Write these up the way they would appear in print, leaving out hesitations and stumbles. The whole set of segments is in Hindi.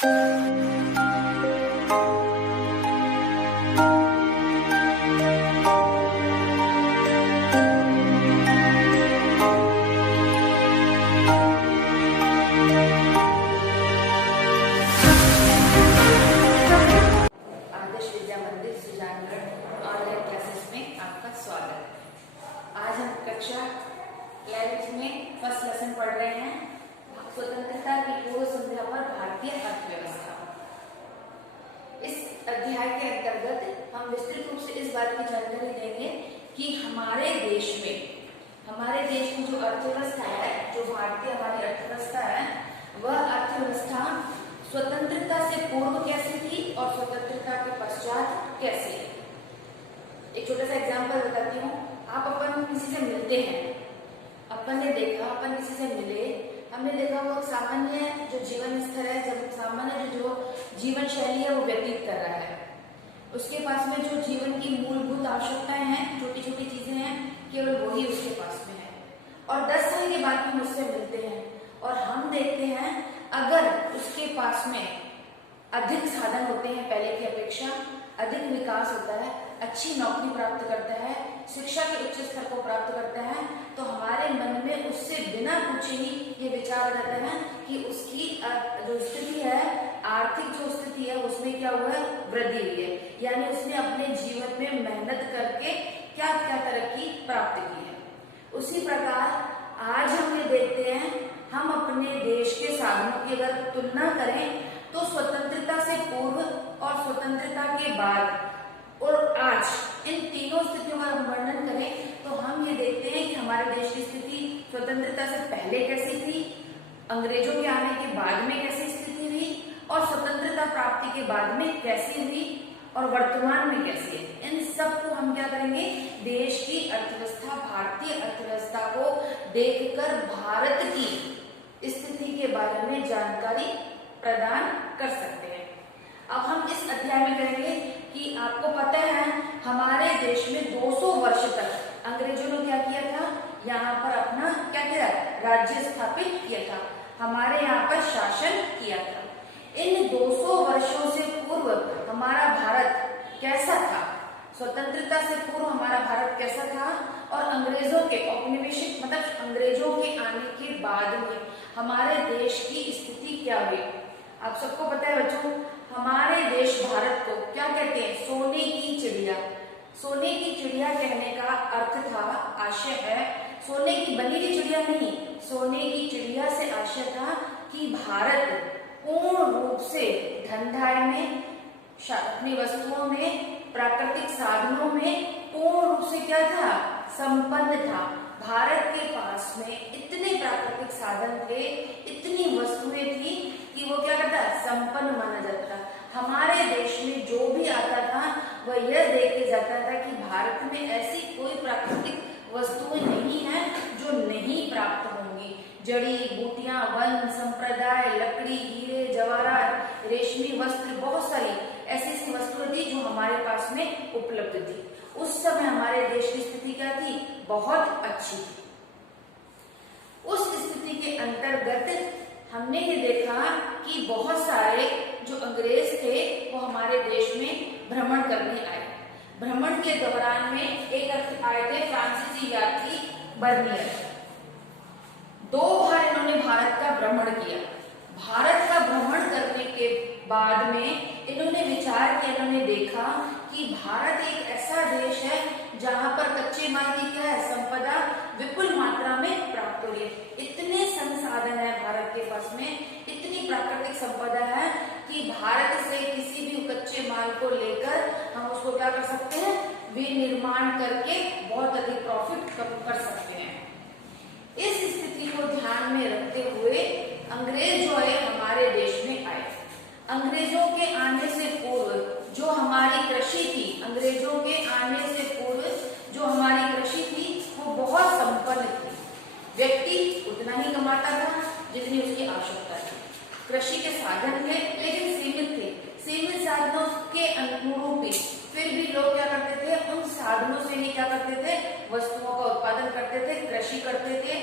कक्षा 11th में फर्स्ट लेसन पढ़ रहे हैं, स्वतंत्रता की पूर्व संध्या पर भारतीय अर्थव्यवस्था। इस अध्याय के अंतर्गत हम विस्तृत रूप से इस बात की जानकारी देंगे कि हमारे देश की जो अर्थव्यवस्था है, जो भारतीय हमारी अर्थव्यवस्था है, वह अर्थव्यवस्था स्वतंत्रता से पूर्व कैसी थी और स्वतंत्रता के पश्चात कैसी है। एक छोटा सा एग्जाम्पल बताती हूँ। आप अपन किसी से मिलते हैं, अपन किसी से मिले, हमने देखा वो सामान्य जो जीवन स्तर है, जब सामान्य जो जीवन शैली है वो व्यतीत कर रहा है। उसके पास में जो जीवन की मूलभूत आवश्यकताएं हैं, छोटी छोटी चीजें हैं, केवल वही उसके पास में है। और 10 साल के बाद में मुझसे मिलते हैं और हम देखते हैं अगर उसके पास में अधिक साधन होते हैं, पहले की अपेक्षा अधिक विकास होता है, अच्छी नौकरी प्राप्त करता है, शिक्षा के उच्च स्तर को प्राप्त करता है, तो हमारे मन में उससे बिना पूछे ही ये विचार आ जाता है कि उसकी जो स्थिति है, आर्थिक जो स्थिति है, उसमें क्या हुआ है, वृद्धि हुई है। यानी उसने अपने जीवन में मेहनत करके क्या क्या तरक्की प्राप्त की है। उसी प्रकार आज हम ये देखते हैं, हम अपने देश के साधनों की अगर तुलना करें तो स्वतंत्रता से पूर्व और स्वतंत्रता के बाद और आज इन तीनों स्थितियों का वर्णन करें तो हम ये देखते हैं कि हमारे देश की स्थिति स्वतंत्रता से पहले कैसी थी, अंग्रेजों के आने के बाद में कैसी स्थिति हुई और स्वतंत्रता प्राप्ति के बाद में कैसी हुई और वर्तमान में कैसी है। इन सब को हम क्या करेंगे, देश की अर्थव्यवस्था, भारतीय अर्थव्यवस्था को देखकर भारत की स्थिति के बारे में जानकारी प्रदान कर सकते हैं। अब हम इस अध्याय में करेंगे कि आपको पता है हमारे देश में 200 वर्ष तक अंग्रेजों ने क्या किया था, यहाँ पर अपना क्या किया, राज्य स्थापित किया था, हमारे यहाँ पर शासन किया था। इन 200 वर्षों से पूर्व हमारा भारत कैसा था, स्वतंत्रता से पूर्व हमारा भारत कैसा था और अंग्रेजों के औपनिवेशिक मतलब अंग्रेजों के आने के बाद में हमारे देश की स्थिति क्या हुई। आप सबको पता है बच्चों, हमारे देश भारत को क्या कहते हैं, सोने की चिड़िया। सोने की चिड़िया कहने का अर्थ था, आशय है, सोने की बनी हुई चिड़िया नहीं, सोने की चिड़िया से आशय था कि भारत पूर्ण रूप से धंधाई में, अपनी वस्तुओं में, प्राकृतिक साधनों में पूर्ण रूप से क्या था, संपन्न था। भारत के पास में इतने प्राकृतिक साधन थे, इतनी वस्तुएं थी कि वो क्या करता, संपन्न माना जाता। हमारे देश में जो भी आता था वह यह देख के जाता था कि भारत में ऐसी कोई प्राकृतिक वस्तुएं नहीं है जो नहीं प्राप्त होंगी। जड़ी बूटियां, वन संप्रदाय, लकड़ी, हीरे जवाहरात, रेशमी वस्त्र, बहुत सारी ऐसी वस्तुएं थी जो हमारे पास में उपलब्ध थी। उस समय हमारे देश की स्थिति क्या थी, बहुत अच्छी थी। उस स्थिति के अंतर्गत हमने ये देखा कि बहुत सारे जो अंग्रेज थे वो हमारे देश में भ्रमण करने आए। भ्रमण के दौरान में एक आए थे फ्रांसीसी यात्री बर्नियर। 2 बार इन्होंने भारत का भ्रमण किया। भारत का भ्रमण करने के बाद में इन्होंने विचार किया, इन्होंने देखा कि भारत एक ऐसा देश है जहां पर कच्चे माल की क्या है, संपदा विपुल मात्रा में प्राप्त हो रही है। इतने संसाधन है भारत के पास में, इतनी प्राकृतिक संपदा है कि भारत से किसी भी कच्चे माल को लेकर हम उसको क्या कर सकते हैं, विनिर्माण करके बहुत अधिक प्रॉफिट कर सकते हैं। इस स्थिति को ध्यान में रखते हुए अंग्रेज जो है हमारे देश में आए। अंग्रेजों के आने से पूर्व जो हमारी कृषि थी, अंग्रेजों के आने से पूर्व जो हमारी कृषि थी वो बहुत संपन्न थी। व्यक्ति उतना ही कमाता था जितनी उसकी आवश्यकता थी। कृषि के साधन थे लेकिन सीमित थे। सीमित साधनों के अनुरूप ही फिर भी लोग क्या करते थे, उन साधनों से ही क्या करते थे, वस्तुओं का उत्पादन करते थे, कृषि करते थे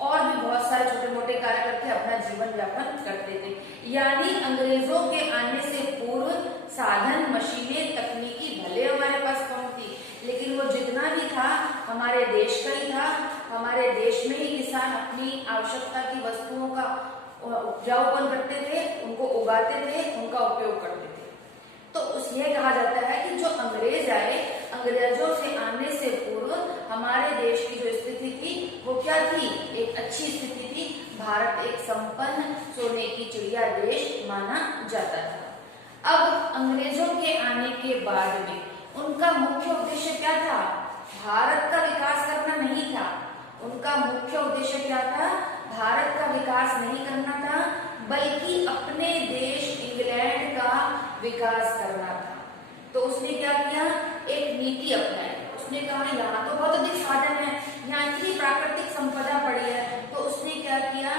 और भी बहुत सारे छोटे मोटे कार्य करके अपना जीवन यापन करते थे। यानी अंग्रेजों के आने से पूर्व साधन, मशीनें, तकनीकी भले हमारे पास कम थी, लेकिन वो जितना भी था हमारे देश का ही था। हमारे देश में ही किसान अपनी आवश्यकता की वस्तुओं का उपजाऊपन करते थे, उनको उगाते थे, उनका उपयोग करते थे। तो ये कहा जाता है कि जो अंग्रेज आए, अंग्रेजों से आने से पूर्व हमारे देश की जो स्थिति थी वो क्या थी? एक अच्छी स्थिति थी। भारत एक संपन्न सोने की चिड़िया देश माना जाता था। अब अंग्रेजों के आने के बाद में उनका मुख्य उद्देश्य क्या था? भारत का विकास करना नहीं था। उनका मुख्य उद्देश्य क्या था? भारत का विकास नहीं करना था, बल्कि अपने देश इंग्लैंड का विकास करना था। तो उसने क्या किया? एक नीति अपनाई। उसने कहा यहाँ तो बहुत अधिक साधन है, यहाँ इतनी प्राकृतिक संपदा पड़ी है, तो उसने क्या किया?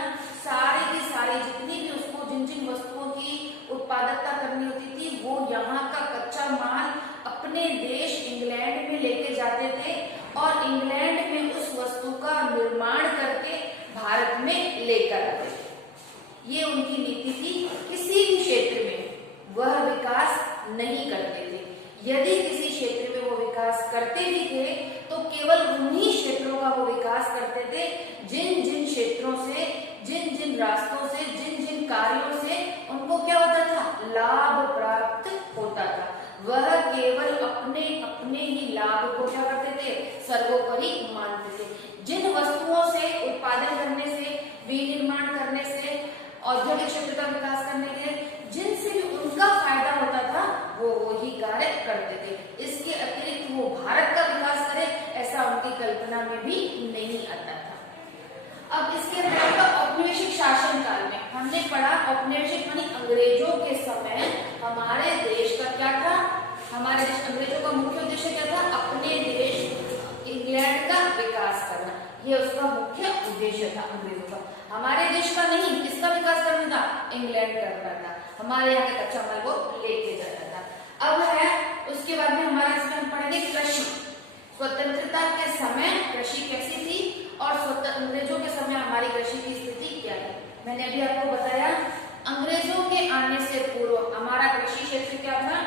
सारी की सारी जितनी भी उसको जिन जिन वस्तुओं की उत्पादकता करनी होती थी वो यहाँ का कच्चा माल अपने देश इंग्लैंड में लेके जाते थे और इंग्लैंड में उस वस्तु का निर्माण करके भारत में लेकर आते थे। ये उनकी नीति थी। किसी भी क्षेत्र में वह विकास नहीं करते थे। यदि किसी क्षेत्र में वो विकास करते भी थे तो केवल उन्हीं क्षेत्रों का वो विकास करते थे जिन जिन क्षेत्रों से, जिन जिन रास्तों से, जिन जिन कार्यों से उनको क्या होता था? लाभ प्राप्त होता था। वह केवल अपने अपने ही लाभ को क्या करते थे? सर्वोपरि मानते थे। जिन वस्तुओं से उत्पादन करने से, विनिर्माण करने से, औद्योगिक क्षेत्र का विकास करने के जिनसे भी उनका फायदा होता था वो वही कार्य करते थे। इसके अतिरिक्त वो भारत का विकास करे ऐसा उनकी कल्पना में भी नहीं आता था। अब इसके अलावा औपनिवेशिक शासन काल में हमने पढ़ा, औपनिवेशिक मानी अंग्रेजों के समय हमारे देश का क्या था? हमारे देश अंग्रेजों का मुख्य उद्देश्य क्या था? अपने देश इंग्लैंड का विकास करना। ये उसका मुख्य उद्देश्य था अंग्रेजों का। हमारे देश का नहीं, किसका विकास करना था? इंग्लैंड करना था। हमारे यहाँ के कच्चा माल को लेके जाता था। अब है उसके बाद में हमारे इसमें हम पढ़ेंगे कृषि। स्वतंत्रता के समय कृषि कैसी थी और अंग्रेजों के समय हमारी कृषि की स्थिति क्या है? मैंने अभी आपको बताया अंग्रेजों के आने से पूर्व हमारा कृषि क्षेत्र क्या था?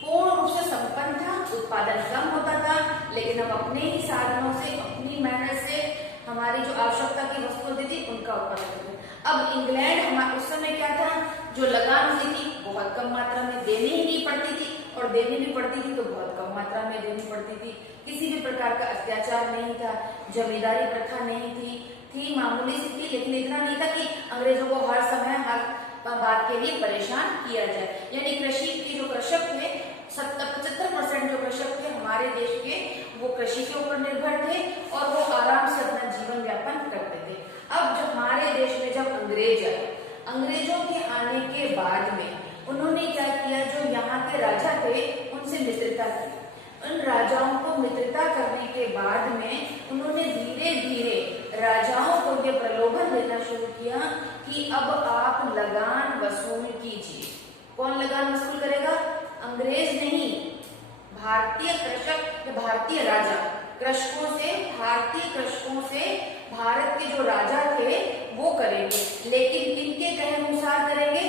पूर्ण रूप से संपन्न था। उत्पादन कम होता था, लेकिन हम अपने ही साधनों से, अपनी मेहनत से हमारी जो आवश्यकता की वस्तु होती थी उनका उत्पादन करते थे। अब इंग्लैंड हमारे उस समय क्या था? जो लगान होती थी बहुत कम मात्रा में देनी ही नहीं पड़ती थी, और देनी भी पड़ती थी तो बहुत कम मात्रा में देनी पड़ती थी। किसी भी प्रकार का अत्याचार नहीं था, जमींदारी प्रथा नहीं थी मामूली सी थी, लेकिन इतना नहीं था कि अंग्रेजों को हर समय हर बात के लिए परेशान किया जाए। यानी कृषि की जो कृषक थे 75% जो कृषक थे हमारे देश के, वो कृषि के ऊपर निर्भर थे और वो आराम से अपना जीवन व्यापन करते थे। अब जब हमारे देश में जब अंग्रेज आए, अंग्रेजों के आने के बाद में उन्होंने क्या किया? जो यहाँ के राजा थे उनसे मित्रता की। उन राजाओं को मित्रता करने के बाद में उन्होंने धीरे धीरे राजाओं को ये प्रलोभन देना शुरू किया कि अब आप लगान वसूल कीजिए। कौन लगान वसूल करेगा? अंग्रेज नहीं, भारतीय कृषक, भारतीय राजा कृषकों से, भारतीय कृषकों से भारत के जो राजा थे वो करेंगे, लेकिन किनके कहे अनुसार करेंगे?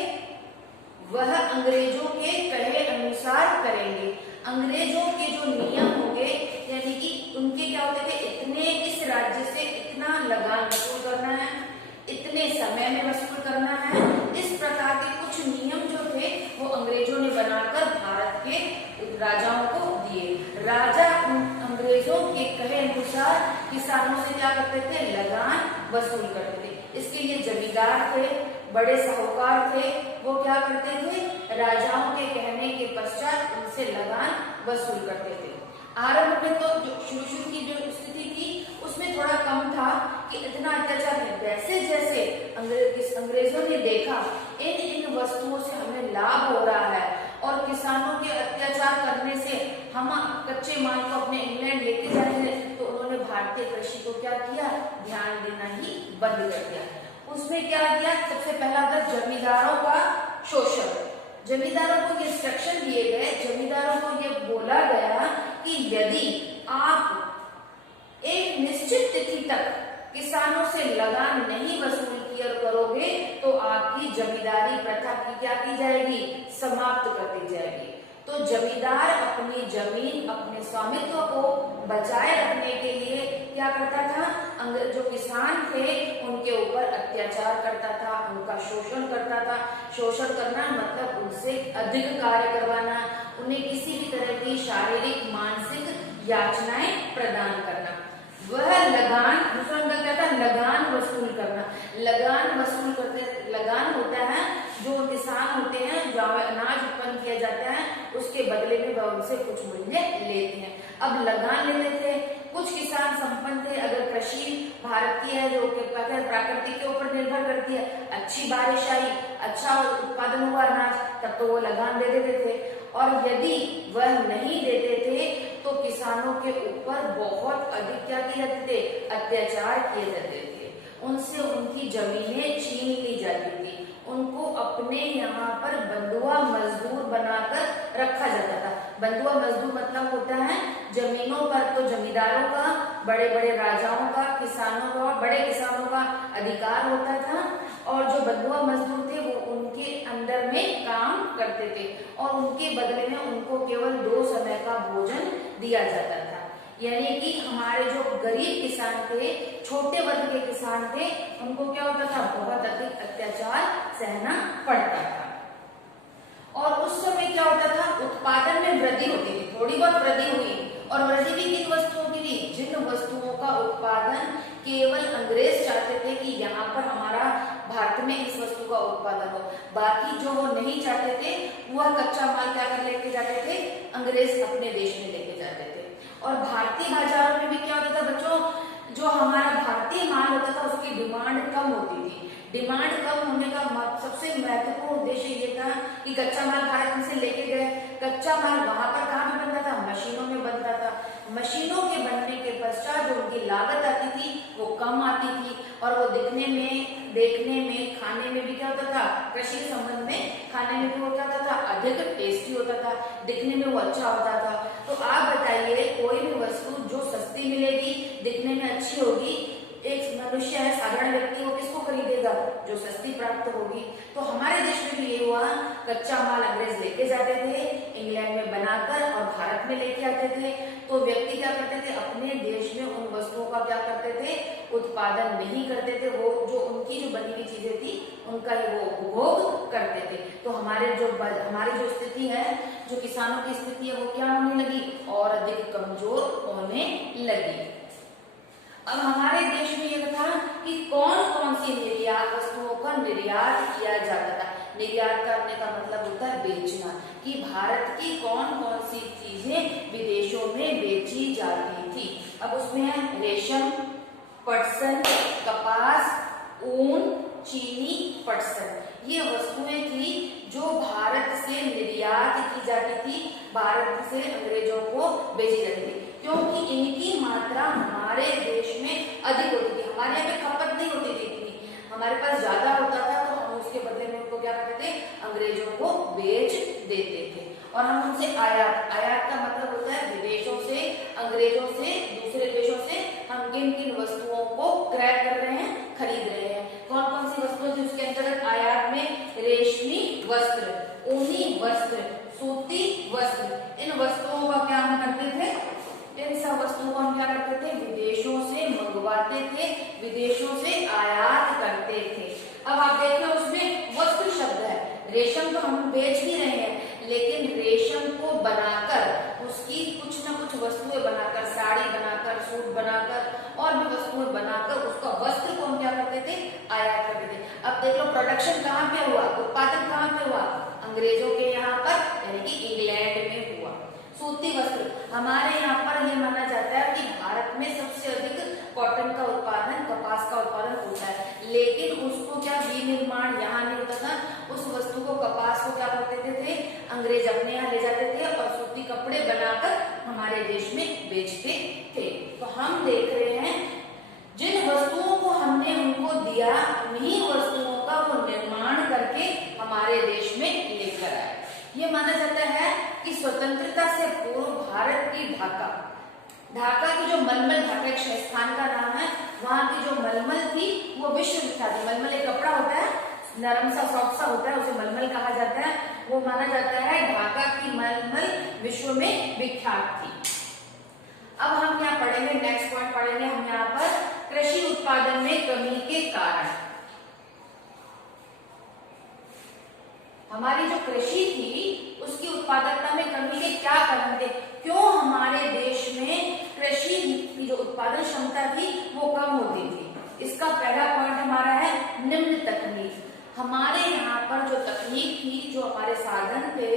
वह अंग्रेजों के कहे अनुसार करेंगे। अंग्रेजों के जो नियम होंगे, यानी कि उनके क्या होते थे? इतने इस राज्य से इतना लगान वसूल करना है, इतने समय में वसूल करना है। इस प्रकार के कुछ नियम जो थे वो अंग्रेजों ने बनाकर भारत के राजाओं को दिए। राजा अंग्रेजों के कहे अनुसार किसानों से क्या करते थे? लगान वसूल करते थे। इसके लिए जमींदार थे, बड़े साहूकार थे, वो क्या करते थे? राजाओं के कहने के पश्चात उनसे लगान वसूल करते थे। आरंभ में तो जो शुरू की जो स्थिति थी उसमें थोड़ा कम था कि इतना अत्याचार है। जैसे जैसे अंग्रेजों ने देखा इन वस्तुओं से हमें लाभ हो रहा है और किसानों के अत्याचार करने से हम कच्चे माल को अपने इंग्लैंड लेके जाएंगे, तो उन्होंने भारतीय कृषि को क्या किया? ध्यान देना ही बंद कर दिया। उसमें क्या किया? सबसे पहला था जमींदारों का शोषण। जमींदारों को ये इंस्ट्रक्शन दिए गए, जमींदारों को ये बोला गया कि यदि आप एक निश्चित तिथि तक किसानों से लगान नहीं वसूल किया करोगे तो आपकी जमींदारी प्रथा की क्या की जाएगी, समाप्त कर दी जाएगी। तो जमींदार अपनी जमीन, अपने स्वामित्व को बचाए रखने के लिए क्या करता था, जो किसान थे उनके ऊपर अत्याचार करता था, उनका शोषण करता था। शोषण करना मतलब उनसे अधिक कार्य करवाना, उन्हें किसी भी तरह की शारीरिक मानसिक याचनाएं प्रदान करना। वह लगान, दूसरा उनका क्या था, लगान वसूल करना। लगान वसूल करते, लगान होता है जो किसान होते हैं, जो अनाज उत्पन्न किया जाता है उसके बदले में वह उनसे कुछ मूल्य लेते हैं। अब लगान लेते थे। कुछ किसान संपन्न थे। अगर कृषि भारत की है जो प्राकृतिक के ऊपर निर्भर करती है, अच्छी बारिश आई, अच्छा उत्पादन हुआ अनाज, तब तो वो लगान दे देते थे। और यदि वह नहीं देते थे तो किसानों के ऊपर बहुत अधिक क्या किए जाते थे, अत्याचार किए जाते थे। उनसे उनकी जमीनें छीन ली जाती थी। उनको अपने यहाँ पर बंधुआ मजदूर बनाकर रखा जाता था। बंधुआ मजदूर मतलब होता है जमीनों पर तो जमींदारों का, बड़े बड़े राजाओं का, किसानों का, बड़े किसानों का अधिकार होता था, और जो बंधुआ मजदूर थे वो उनके अंडर में काम करते थे और उनके बदले में उनको केवल 2 समय का भोजन दिया जाता था। यानी कि हमारे जो गरीब किसान थे, छोटे वर्ग के किसान थे, उनको क्या होता था, बहुत अधिक अत्याचार सहना पड़ता था। और उस समय क्या होता था, उत्पादन में वृद्धि होती थी, थोड़ी बहुत वृद्धि हुई, और वृद्धि भी किन वस्तुओं की थी, जिन वस्तुओं का उत्पादन केवल अंग्रेज चाहते थे कि यहाँ पर हमारा भारत में इस वस्तु का उत्पादन हो। बाकी जो वो नहीं चाहते थे वह कच्चा माल क्या कर लेके जाते थे, अंग्रेज अपने देश में लेके जाते थे। और भारतीय बाजारों में भी क्या होता था बच्चों, जो हमारा भारतीय माल होता था उसकी डिमांड कम होती थी। डिमांड कम होने का सबसे महत्वपूर्ण उद्देश्य ये था कि कच्चा माल भारत से लेके गए, कच्चा माल वहां पर कहाँ पे बनता था, मशीनों में बनता था। मशीनों के बनने के पश्चात जो उनकी लागत आती थी वो कम आती थी, और वो दिखने में, देखने में, खाने में भी क्या होता था, कृषि के संबंध में खाने में भी वो क्या होता था, अधिक टेस्टी होता था, दिखने में वो अच्छा होता था। तो आप बताइए, कोई भी वस्तु जो सस्ती मिलेगी, दिखने में अच्छी होगी, एक मनुष्य है, साधारण व्यक्ति, वो किसको खरीदेगा, जो सस्ती प्राप्त होगी। तो हमारे देश में भी ये हुआ, कच्चा माल अंग्रेज लेके जाते थे इंग्लैंड में बनाकर और भारत में लेके आते थे। तो व्यक्ति क्या करते थे, अपने देश में उन वस्तुओं का क्या करते थे, उत्पादन नहीं करते थे। वो जो उनकी जो बनी हुई चीजें थी उनका ही वो उपभोग करते थे। तो हमारी जो स्थिति है, जो किसानों की स्थिति है, वो क्या होने लगी, और अधिक कमजोर होने लगी। अब हमारे देश में यह था कि कौन कौन सी निर्यात वस्तुओं का निर्यात किया जाता था। निर्यात करने का मतलब होता है बेचना, कि भारत की कौन कौन सी चीजें विदेशों में बेची जाती थी। अब उसमें है रेशम, पटसन, कपास, ऊन, चीनी, पटसन। ये वस्तुएं थी जो भारत से निर्यात की जाती थी, भारत से अंग्रेजों को बेची जाती थी, क्योंकि इनकी मात्रा हमारे देश में अधिक होती थी। हमारे यहाँ पे खपत नहीं होती थी इतनी, हमारे पास ज्यादा होता था, तो हम उसके बदले में उनको क्या करते थे, अंग्रेजों को बेच देते थे। और हम उनसे आयात का मतलब होता है विदेशों से, अंग्रेजों से, दूसरे देशों से हम किन किन वस्तुओं को क्रय कर रहे हैं, खरीद रहे हैं। कौन कौन सी वस्तुएं थी उसके अंतर्गत आयात में, रेशमी वस्त्र, ऊनी वस्त्र, सूती वस्त्र। इन वस्तुओं का क्या हम करते थे, इन सब वस्तुओं को हम क्या करते थे, विदेशों से मंगवाते थे, विदेशों से आयात करते थे। अब आप देख रहे हो उसमें वस्त्र शब्द है, रेशम तो हम बेच ही रहे हैं, लेकिन रेशम को बनाकर उसकी कुछ ना कुछ वस्तुएं बनाकर, साड़ी बनाकर, सूट बनाकर और भी वस्तुएं बनाकर उसका वस्त्र को हम क्या करते थे, आयात करते थे। अब देख लो प्रोडक्शन कहाँ पे हुआ, उत्पादन कहाँ पे हुआ, अंग्रेजों के यहाँ पर, यानी कि इंग्लैंड में हुआ। सूती वस्त्र, हमारे यहाँ पर यह माना जाता है कि भारत में सबसे अधिक कॉटन का उत्पादन, कपास का उत्पादन होता है, लेकिन उसको क्या विनिर्माण यहाँ नहीं होता था। उस वस्तु को, कपास को क्या करते थे, अंग्रेज अपने यहाँ ले जाते थे और सूती कपड़े बनाकर हमारे देश में बेचते थे। तो हम देख रहे हैं जिन वस्तुओं को हमने उनको दिया, उन्हीं वस्तुओं का वो निर्माण करके हमारे देश में लेकर आए। ये माना जाता है कि स्वतंत्रता से पूर्व भारत की ढाका की जो मलमल ढाका, एक स्थान का नाम है, वहां की जो मलमल थी वो विश्व विख्यात थी। मलमल एक कपड़ा होता है, नरम सा सॉफ्ट सा होता है, उसे मलमल कहा जाता है। वो माना जाता है ढाका की मलमल विश्व में विख्यात थी। अब हम यहाँ पढ़ेंगे, नेक्स्ट पॉइंट पढ़ेंगे हम यहाँ पर कृषि उत्पादन में कमी के कारण। हमारी जो कृषि थी उसकी उत्पादकता में कमी के क्या कारण थे, क्यों हमारे देश में कृषि की जो उत्पादन क्षमता थी वो कम होती थी। इसका पहला पॉइंट हमारा है निम्न तकनीक। हमारे यहाँ पर जो तकनीक थी, जो हमारे साधन थे,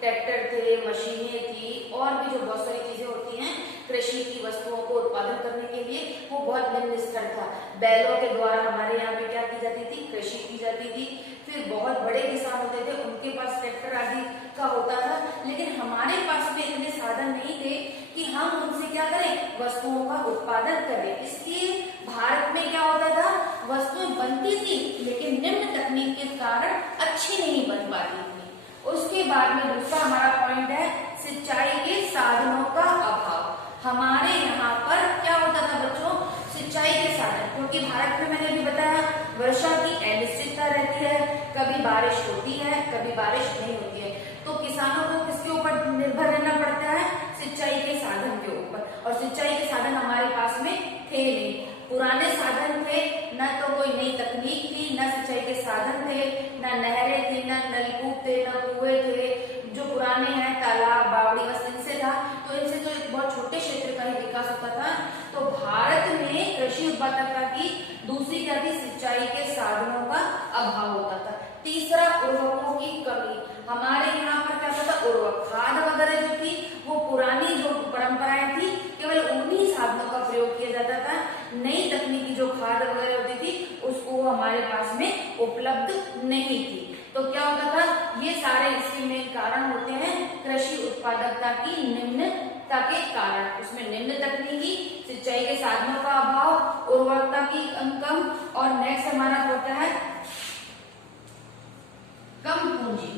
ट्रैक्टर थे, मशीनें थी और भी जो बहुत सारी चीजें होती हैं कृषि की वस्तुओं को उत्पादन करने के लिए, वो बहुत निम्न स्तर था। बैलों के द्वारा हमारे यहाँ पे क्या की जाती थी, कृषि की जाती थी। फिर बहुत बड़े किसान होते थे, उनके पास ट्रैक्टर आदि का होता था, लेकिन हमारे पास में इतने साधन नहीं थे कि हम उनसे क्या करें, वस्तुओं का उत्पादन करें। इसलिए भारत में क्या होता था, वस्तुएं बनती थी लेकिन निम्न तकनीक के कारण अच्छी नहीं बन पाती थी। उसके बाद में दूसरा हमारा पॉइंट है सिंचाई के साधनों का अभाव। हमारे यहाँ पर क्या होता था बच्चों, सिंचाई के साधन, क्योंकि भारत में मैंने भी बताया वर्षा की अनिश्चितता रहती है, कभी बारिश होती है कभी बारिश नहीं होती है, तो किसानों को किसके ऊपर निर्भर रहना पड़ता है, सिंचाई के साधन के ऊपर। और सिंचाई के साधन हमारे पास में थे नहीं, पुराने साधन थे, न तो कोई नई तकनीक थी, न सिंचाई के साधन थे, न नहरें थी, न नलकूप थे, न कुएं थे। जो पुराने हैं तालाब बावड़ी बस इनसे था, तो इनसे तो एक बहुत छोटे क्षेत्र का ही विकास होता था। तो भारत में कृषि उत्पादकता की दूसरी क्या थी, सिंचाई के साधनों का अभाव होता था। तीसरा उर्वरकों की कमी। हमारे यहाँ पर क्या होता था, उर्वरक खाद वगैरह जो थी वो पुरानी जो परंपराएं थी केवल उन्हीं साधनों का प्रयोग किया जाता था। नई तकनीकी जो खाद वगैरह होती थी उसको हमारे पास में उपलब्ध नहीं थी। तो क्या होता था, ये सारे इसके मेन कारण होते हैं कृषि उत्पादकता की निम्नता के कारण। उसमें निम्न तकनीकी, सिंचाई के साधनों का अभाव, उर्वरकता की कम, और नेक्स्ट हमारा होता है कम पूंजी।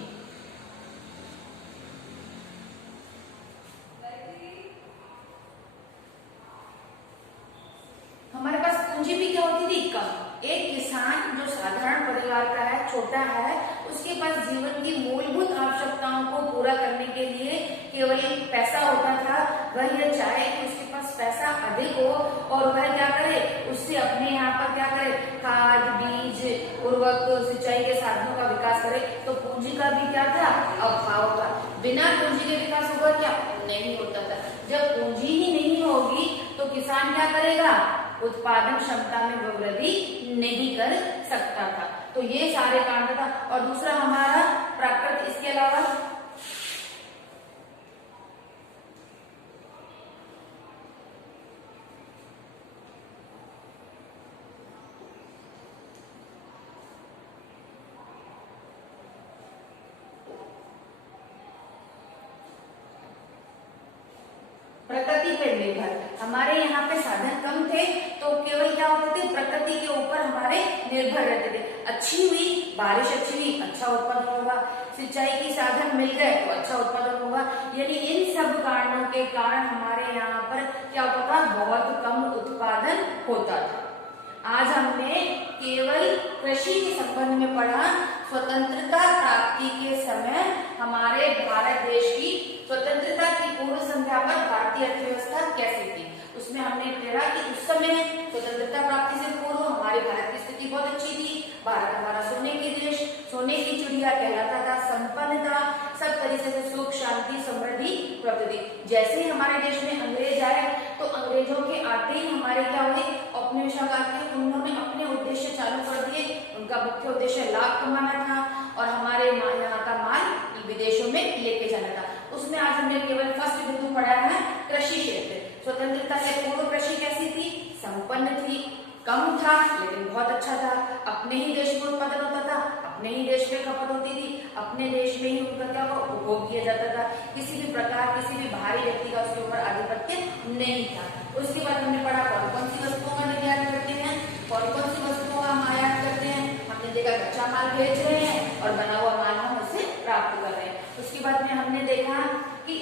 हमारे पास पूंजी भी क्या होती थी, कम। एक किसान जो साधारण परिवार का है, छोटा है, उसके पास जीवन की मूलभूत आवश्यकताओं को पूरा करने के लिए केवल एक पैसा होता था। वह यह चाहे कि उसके पास पैसा अधिक हो और वह क्या करे, उससे अपने यहाँ पर क्या करे, खाद बीज उर्वरक सिंचाई के साधनों का विकास करे। तो पूंजी का भी क्या था, अभाव था। बिना पूंजी के विकास होगा क्या, नहीं होता था। जब पूंजी ही नहीं होगी तो किसान क्या करेगा, उत्पादन क्षमता में वृद्धि नहीं कर सकता था। तो ये सारे कारण था। और दूसरा हमारा प्राकृतिक, इसके अलावा प्रकृति पे निर्भर। हमारे यहाँ पे साधन कम थे तो केवल क्या होते थे, प्रकृति के ऊपर हमारे निर्भर रहते थे। अच्छी हुई बारिश, अच्छी हुई अच्छा उत्पादन होगा, सिंचाई की साधन मिल गए तो अच्छा उत्पादन होगा। यानी इन सब कारणों के कारण हमारे यहाँ पर क्या होता था, बहुत कम उत्पादन होता था। आज हमने केवल कृषि के संबंध में पढ़ा। स्वतंत्रता प्राप्ति के समय हमारे भारत देश की स्वतंत्रता की पूर्व संध्या पर भारतीय अर्थव्यवस्था कैसी थी, उसमें हमने पढ़ा कि उस समय स्वतंत्रता प्राप्ति से पूर्व हमारे भारत की स्थिति बहुत अच्छी थी। भारत हमारा सोने की देश, सोने की चिड़िया कहलाता था, संपन्न था, सब तरीके से सुख शांति समृद्धि प्राप्त थी। जैसे ही हमारे देश में अंग्रेज आए तो अंग्रेजों के आते ही हमारे क्या हुए, औपनिवेशिक के उन्होंने अपने उद्देश्य चालू कर दिए। उनका मुख्य उद्देश्य लाभ कमाना था और हमारे यहाँ का माल विदेशों में लेके जाना था। उसमें आज हमने केवल फर्स्ट बिंदु पढ़ा है कृषि क्षेत्र। स्वतंत्रता से पूर्व कृषि कैसी थी, संपन्न थी, कम था लेकिन बहुत अच्छा था। अपने ही देश में उत्पादन होता था, अपने ही देश में खपत होती थी, अपने देश में ही उनका क्या उपभोग किया जाता था। किसी भी प्रकार, किसी भी बाहरी व्यक्ति का उसके ऊपर आधिपत्य नहीं था। उसके बाद हमने पढ़ा कौन कौन सी वस्तुओं का निर्यात करते हैं, कौन कौन सी वस्तुओं का हम आयात करते हैं। हमने देखा कच्चा माल बेच रहे हैं और बना हुआ माल हम उससे प्राप्त कर रहे हैं। उसके बाद में हमने देखा कि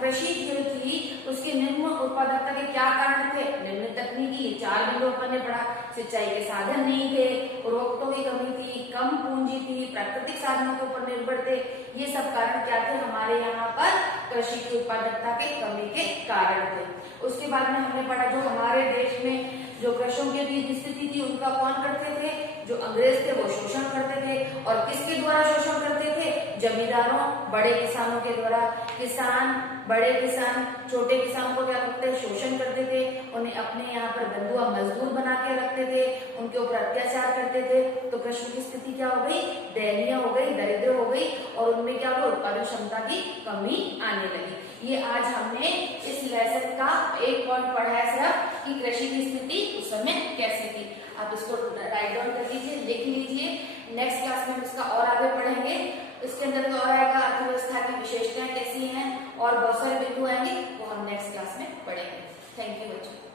कृषि जो थी उसके निम्न उत्पादकता के क्या कारण थे? निम्न तकनीकी, 4 बिंदु अपन ने पढ़ा। सिंचाई के साधन नहीं थे, उर्वरकों की कमी थी, कम पूंजी थी, प्राकृतिक साधनों के ऊपर निर्भर थे। ये सब कारण क्या थे हमारे यहाँ पर? कृषि की उत्पादकता के कमी के कारण थे। उसके बाद में हमने पढ़ा जो हमारे देश में जो कृषकों की भी स्थिति थी उनका कौन करते थे? जो अंग्रेज थे वो शोषण करते थे। और किसके द्वारा शोषण करते थे? जमींदारों, बड़े किसानों के द्वारा। किसान, बड़े किसान छोटे किसान को क्या करते थे? शोषण करते थे, उन्हें अपने यहाँ पर बंधुआ मजदूर बना के रखते थे, उनके ऊपर अत्याचार करते थे। तो कृषि की स्थिति क्या हो गई? दयनीय हो गई, दरिद्र हो गई, और उनमें क्या हुआ? उत्पादन क्षमता की कमी आने लगी। ये आज हमने इस लेसन का एक पॉइंट पढ़ा है सिर्फ कि कृषि की स्थिति उस समय कैसी थी। आप इसको राइट डाउन कर लीजिए, लिख लीजिए। नेक्स्ट क्लास में हम इसका और आगे पढ़ेंगे। इसके अंदर और आएगा अर्थव्यवस्था की विशेषताएं कैसी हैं और बहुत सारे बिंदु आएंगे, वो हम नेक्स्ट क्लास में पढ़ेंगे। थैंक यू बच्चों।